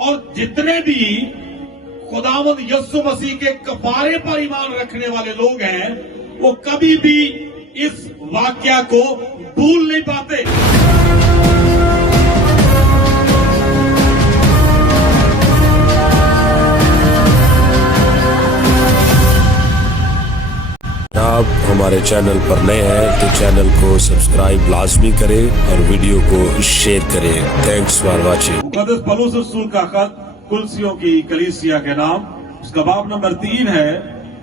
اور جتنے بھی खुदावंद यीशु मसीह के कफारे पर ईमान रखने वाले लोग हैं वो कभी भी इस वाक्या को भूल नहीं पाते। आप हमारे चैनल पर नए हैं तो चैनल को सब्सक्राइब लाजमी करें और वीडियो को शेयर करें। Thanks for watching. मुकद्दस पौलुस रसूल का खत कुलसियों की कलीसिया के नाम, उसका बाब नंबर 3 है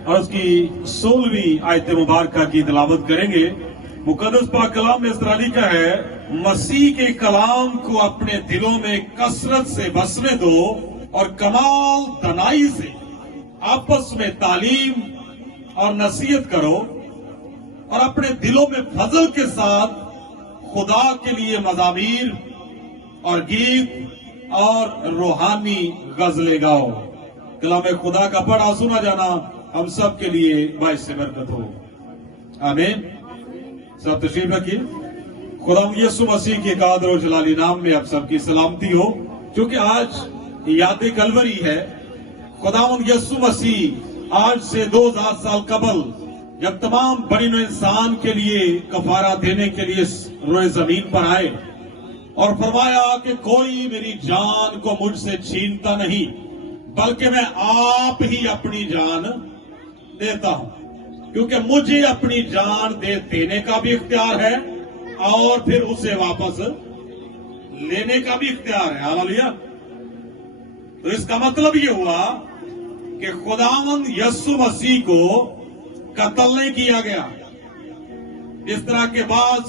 और उसकी 16वीं आयत मुबारक की तिलावत करेंगे। मुकद्दस पाक कलाम में इस तरह लिखा है, मसीह के कलाम को अपने दिलों में कसरत से बसने दो और कमाल तनाई से आपस में तालीम और नसीहत करो और अपने दिलों में फजल के साथ खुदा के लिए मज़ामीर और गीत और रूहानी गजलें गाओ। कलाम खुदा का पढ़ा सुना जाना हम सब के लिए बाइस बरकत हो। आमीन। सब तशरीफ रखिए। खुदा यीशु मसीह के कादर और जलाली नाम में आप सबकी सलामती हो। क्योंकि आज याद कलवरी है। खुदावंद यीशु मसीह आज से 2000 साल कबल जब तमाम बनी नौ इंसान के लिए कफारा देने के लिए रोए जमीन पर आए और फरमाया कि कोई मेरी जान को मुझसे छीनता नहीं बल्कि मैं आप ही अपनी जान देता हूं, क्योंकि मुझे अपनी जान देने का भी इख्तियार है और फिर उसे वापस लेने का भी इख्तियार है। हालेलुया। तो इसका मतलब ये हुआ कि खुदावंद यीशु मसीह को कत्ल नहीं किया गया। इस तरह के बाद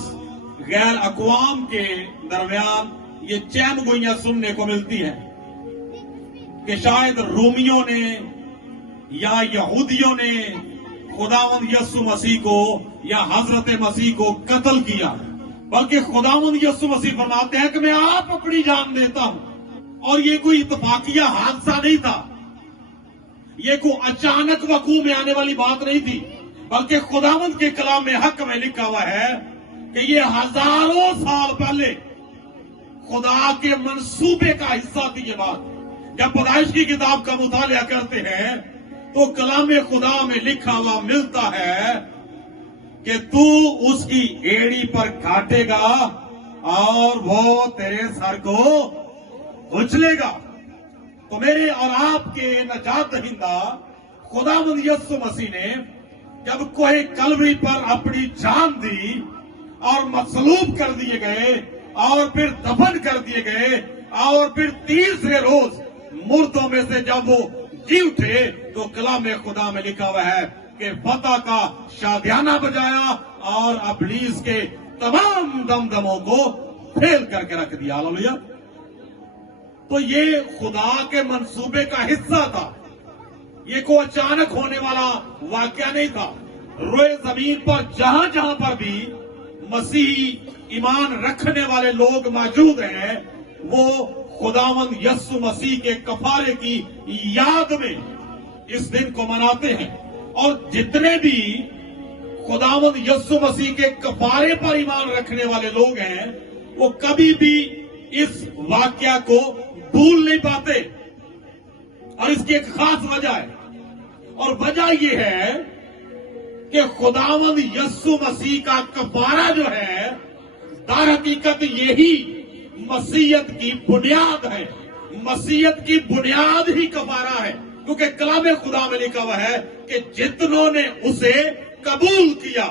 गैर अक़वाम के दरमियान ये चैन गोइयां सुनने को मिलती हैं कि शायद रोमियों ने या यहूदियों ने खुदावंद यीशु मसीह को या हजरत मसीह को कत्ल किया, बल्कि खुदावंद यीशु मसीह फरमाते हैं कि मैं आप अपनी जान देता हूं। और ये कोई इत्तफाकिया हादसा नहीं था, ये कोई अचानक वकूअ में आने वाली बात नहीं थी, बल्कि खुदावंद के कलाम में हक में लिखा हुआ है कि ये हजारों साल पहले खुदा के मंसूबे का हिस्सा थी। ये बात जब पैदाइश की किताब का मुतालिया करते हैं तो कलाम खुदा में लिखा हुआ मिलता है कि तू उसकी एड़ी पर काटेगा और वो तेरे सर को उछलेगा। तो मेरे और आपके नजात दहिंदा खुदावंद यीशु मसीह ने जब कोई कलवरी पर अपनी जान दी और मसलूब कर दिए गए और फिर दफन कर दिए गए और फिर तीसरे रोज मुर्दों में से जब वो जी उठे तो कलाम खुदा में लिखा हुआ है कि फतह का शादियाना बजाया और अबलीस के तमाम दमदमों को फेल करके रख दिया। हालेलुया। तो ये खुदा के मंसूबे का हिस्सा था, ये कोई अचानक होने वाला वाकया नहीं था। रोए जमीन पर जहां जहां पर भी मसीही ईमान रखने वाले लोग मौजूद हैं वो खुदावंद यीशु मसीह के कफारे की याद में इस दिन को मनाते हैं। और जितने भी खुदावंद यीशु मसीह के कफारे पर ईमान रखने वाले लोग हैं वो कभी भी इस वाकया को भूल नहीं पाते। और इसकी एक खास वजह है, और वजह यह है कि खुदावंद यीशु मसीह का कफारा जो है दर हकीकत यही मसीहत की बुनियाद है। मसीहत की बुनियाद ही कफारा है, क्योंकि कलाम खुदा में लिखा हुआ है कि जितनों ने उसे कबूल किया,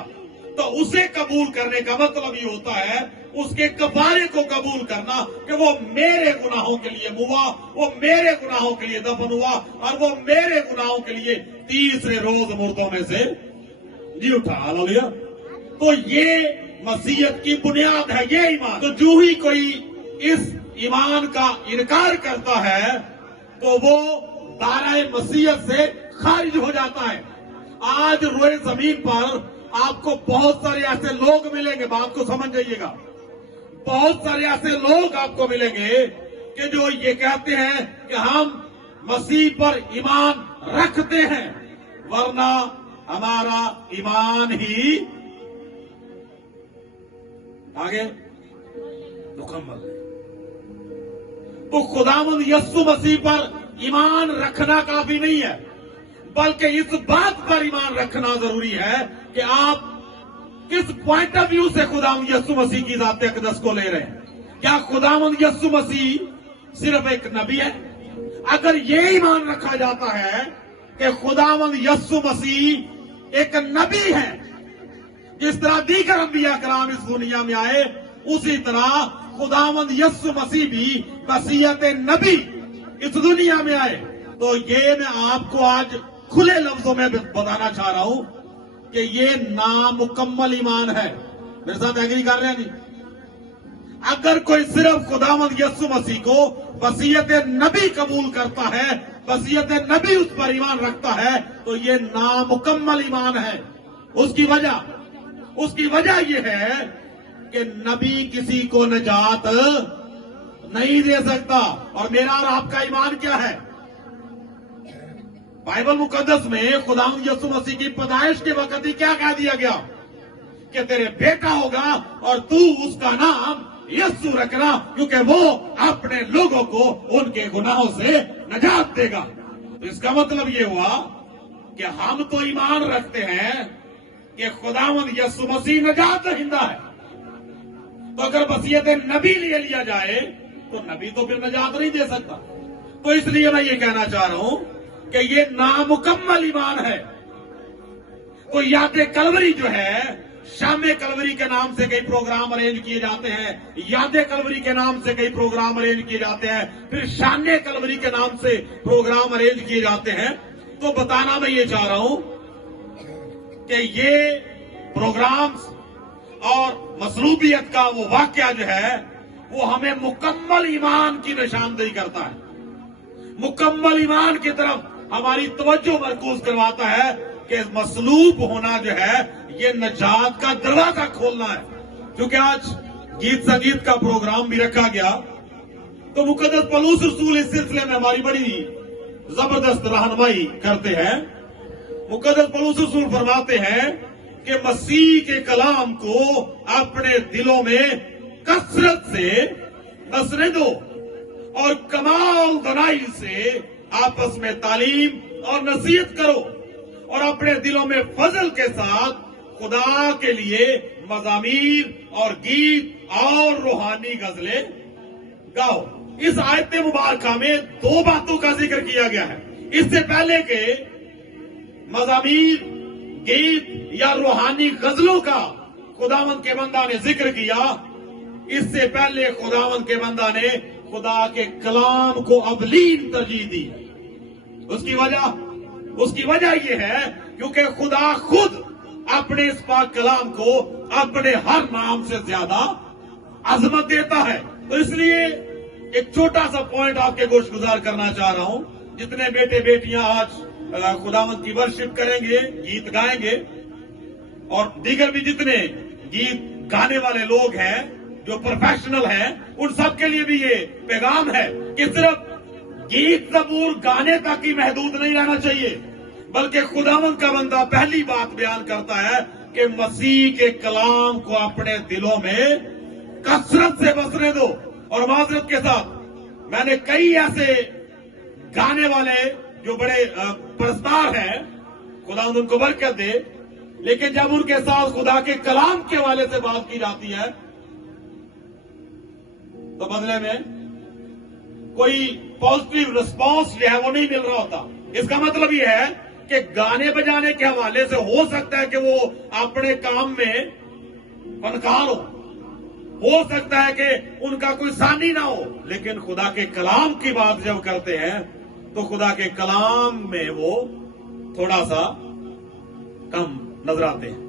तो उसे कबूल करने का मतलब ये होता है उसके कफारे को कबूल करना कि वो मेरे गुनाहों के लिए मुआ, वो मेरे गुनाहों के लिए दफन हुआ और वो मेरे गुनाहों के लिए तीसरे रोज मुर्दों में से जी उठा। हालेलुया। तो ये मसीहत की बुनियाद है, ये ईमान। तो जो ही कोई इस ईमान का इनकार करता है तो वो दायरे मसीहत से खारिज हो जाता है। आज रोए जमीन पर आपको बहुत सारे ऐसे लोग मिलेंगे, बात को समझ जाइएगा, बहुत सारे ऐसे लोग आपको मिलेंगे कि जो ये कहते हैं कि हम मसीह पर ईमान रखते हैं वरना हमारा ईमान ही आगे मुकम्मल है। तो खुदावंद यस्सु मसीह पर ईमान रखना काफी नहीं है, बल्कि इस बात पर ईमान रखना जरूरी है कि आप किस पॉइंट ऑफ व्यू से खुदावंद यस्सु मसीह की ज़ात अक़दस को ले रहे हैं। क्या खुदावंद यस्सु मसीह सिर्फ एक नबी है? अगर ये ईमान रखा जाता है कि खुदावंद यस्सु मसीह एक नबी है, जिस तरह दीगर अंबिया कराम इस दुनिया में आए, उसी तरह खुदावंद यस्सु मसीह भी बसीयत नबी इस दुनिया में आए, तो ये मैं आपको आज खुले लफ्जों में बताना चाह रहा हूं कि ये नामुकम्मल ईमान है। मेरे साथ एग्री कर रहे हैं नहीं? अगर कोई सिर्फ खुदावंद यस्सु मसीह को बसीयत नबी कबूल करता है, बसीयत नबी उस पर ईमान रखता है, तो ये नामुकम्मल ईमान है। उसकी वजह यह है कि नबी किसी को नजात नहीं दे सकता। और मेरा और आपका ईमान क्या है? बाइबल मुकद्दस में खुदावंद यस्सु मसीह की पैदाइश के वक्त ही क्या कह दिया गया कि तेरे बेटा होगा और तू उसका नाम यस्सु रखना, क्योंकि वो अपने लोगों को उनके गुनाहों से नजात देगा। तो इसका मतलब ये हुआ कि हम तो ईमान रखते हैं कि खुदावंद यस्सु मसीह नजात दहिंदा है। तो अगर बसीयत नबी ले लिया जाए तो नबी तो फिर नजात नहीं दे सकता। तो इसलिए मैं ये कहना चाह रहा हूं कि ये नामुकम्मल ईमान है। तो याद कलवरी जो है, शामे कलवरी के नाम से कई प्रोग्राम अरेंज किए जाते हैं, याद कलवरी के नाम से कई प्रोग्राम अरेंज किए जाते हैं, फिर शाने कलवरी के नाम से प्रोग्राम अरेंज किए जाते हैं। तो बताना मैं ये चाह रहा हूं कि ये प्रोग्राम्स और मसलूबियत का वो वाकया जो है वो हमें मुकम्मल ईमान की निशानदेही करता है, मुकम्मल ईमान की तरफ हमारी तवज्जो मरकूज करवाता है कि मसलूब होना जो है ये नजात का दरवाजा खोलना है। क्योंकि आज गीत संगीत का प्रोग्राम भी रखा गया, तो मुकद्दस पौलुस रसूल इस सिलसिले में हमारी बड़ी जबरदस्त रहनुमाई करते हैं। मुकद्दस पौलुस रसूल फरमाते हैं कि मसीह के कलाम को अपने दिलों में कसरत से बसने दो और कमाल दनाई से आपस में तालीम और नसीहत करो, और अपने दिलों में फजल के साथ खुदा के लिए मज़ामीर और गीत और रूहानी गजलें गाओ। इस आयत मुबारका में दो बातों का जिक्र किया गया है। इससे पहले के मज़ामीर, गीत या रूहानी गजलों का खुदावंद के बंदा ने जिक्र किया। इससे पहले खुदावंद के बंदा ने खुदा के कलाम को अवलीन तरजीह दी। उसकी वजह यह है क्योंकि खुदा खुद अपने इस पाक कलाम को अपने हर नाम से ज्यादा अजमत देता है। तो इसलिए एक छोटा सा पॉइंट आपके गोश गुजार करना चाह रहा हूं। जितने बेटे बेटियां आज खुदावंद की वर्शिप करेंगे, गीत गाएंगे, और दीगर भी जितने गीत गाने वाले लोग हैं जो प्रोफेशनल हैं, उन सब के लिए भी ये पैगाम है कि सिर्फ गीत ज़बूर गाने तक ही महदूद नहीं रहना चाहिए, बल्कि खुदावंद का बंदा पहली बात बयान करता है कि मसीह के कलाम को अपने दिलों में कसरत से बसने दो। और माजरत के साथ मैंने कई ऐसे गाने वाले जो बड़े परस्तार हैं, खुदावंद उनको बरकत दे, लेकिन जब उनके साथ खुदा के कलाम के हवाले से बात की जाती है तो बदले में कोई पॉजिटिव रिस्पांस जो है वो नहीं मिल रहा होता। इसका मतलब ये है कि गाने बजाने के हवाले से हो सकता है कि वो अपने काम में फनकार हो सकता है कि उनका कोई सानी ना हो, लेकिन खुदा के कलाम की बात जब करते हैं तो खुदा के कलाम में वो थोड़ा सा कम नजर आते हैं।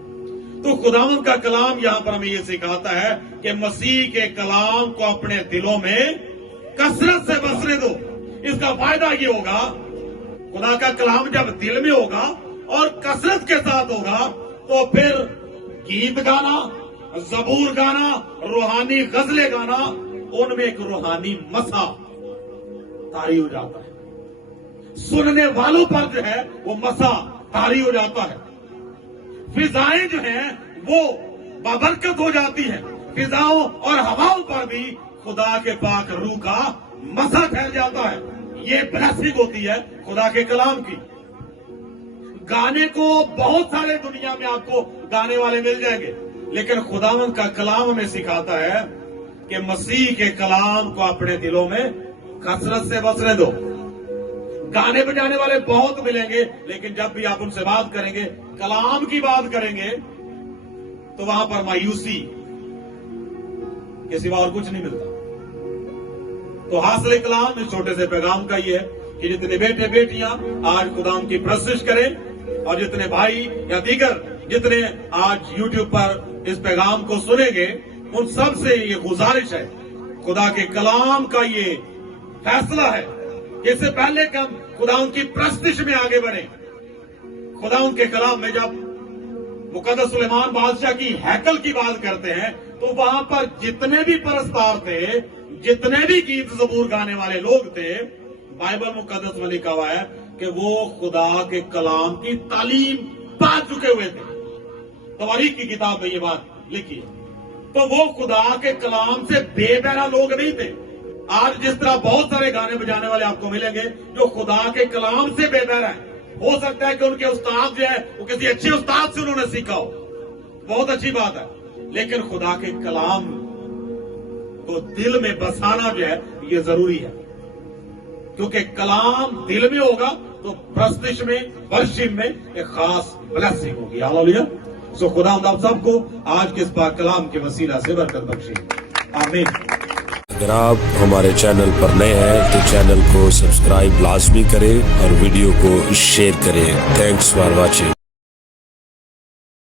तो खुदावंद का कलाम यहां पर हमें ये सिखाता है कि मसीह के कलाम को अपने दिलों में कसरत से बसने दो। इसका फायदा ये होगा, खुदा का कलाम जब दिल में होगा और कसरत के साथ होगा तो फिर गीत गाना, ज़बूर गाना, रूहानी गजलें गाना, उनमें एक रूहानी मसा तारी हो जाता है। सुनने वालों पर जो है वो मसा तारी हो जाता है। फिजाएं जो हैं वो बाबरकत हो जाती हैं। फिजाओं और हवाओं पर भी खुदा के पाक रूह का मसा ठहर जाता है। ये ब्लेसिंग होती है खुदा के कलाम की। गाने को बहुत सारे दुनिया में आपको गाने वाले मिल जाएंगे, लेकिन खुदावंद का कलाम हमें सिखाता है कि मसीह के कलाम को अपने दिलों में कसरत से बसने दो। गाने बजाने वाले बहुत मिलेंगे, लेकिन जब भी आप उनसे बात करेंगे, कलाम की बात करेंगे, तो वहां पर मायूसी के सिवा और कुछ नहीं मिलता। तो हासिल कलाम इस छोटे से पैगाम का ये है कि जितने बेटे बेटियां आज खुदाम की प्रशिश करें, और जितने भाई या दीगर जितने आज YouTube पर इस पैगाम को सुनेंगे, उन सब से ये गुजारिश है, खुदा के कलाम का ये फैसला है, इससे पहले कि हम खुदा उनकी प्रस्तिश में आगे बढ़े। खुदा उनके कलाम में जब मुकद्दस सुलेमान बादशाह की हैकल की बात करते हैं, तो वहां पर जितने भी परस्तार थे, जितने भी गीत ज़बूर गाने वाले लोग थे, बाइबल मुकद्दस में लिखा हुआ है कि वो खुदा के कलाम की तालीम पा चुके हुए थे। तवारीख की किताब में ये बात लिखी है। तो वो खुदा के कलाम से बेबहरा लोग नहीं थे। आज जिस तरह बहुत सारे गाने बजाने वाले आपको मिलेंगे जो खुदा के कलाम से बेबहरा है। हो सकता है कि उनके उस्ताद जो है वो किसी अच्छे उस्ताद से उन्होंने सीखा हो, बहुत अच्छी बात है, लेकिन खुदा के कलाम को दिल में बसाना जो है ये जरूरी है, क्योंकि कलाम दिल में होगा तो प्रस्तिश में, वर्शिप में एक खास ब्लेसिंग होगी। हालेलुया। सो खुदा आप सबको आज के इस पाक कलाम के वसीला से बरकत बख्शे। आमीन। अगर आप हमारे चैनल पर नए हैं तो चैनल को सब्सक्राइब लाजमी करें और वीडियो को शेयर करें। Thanks for watching.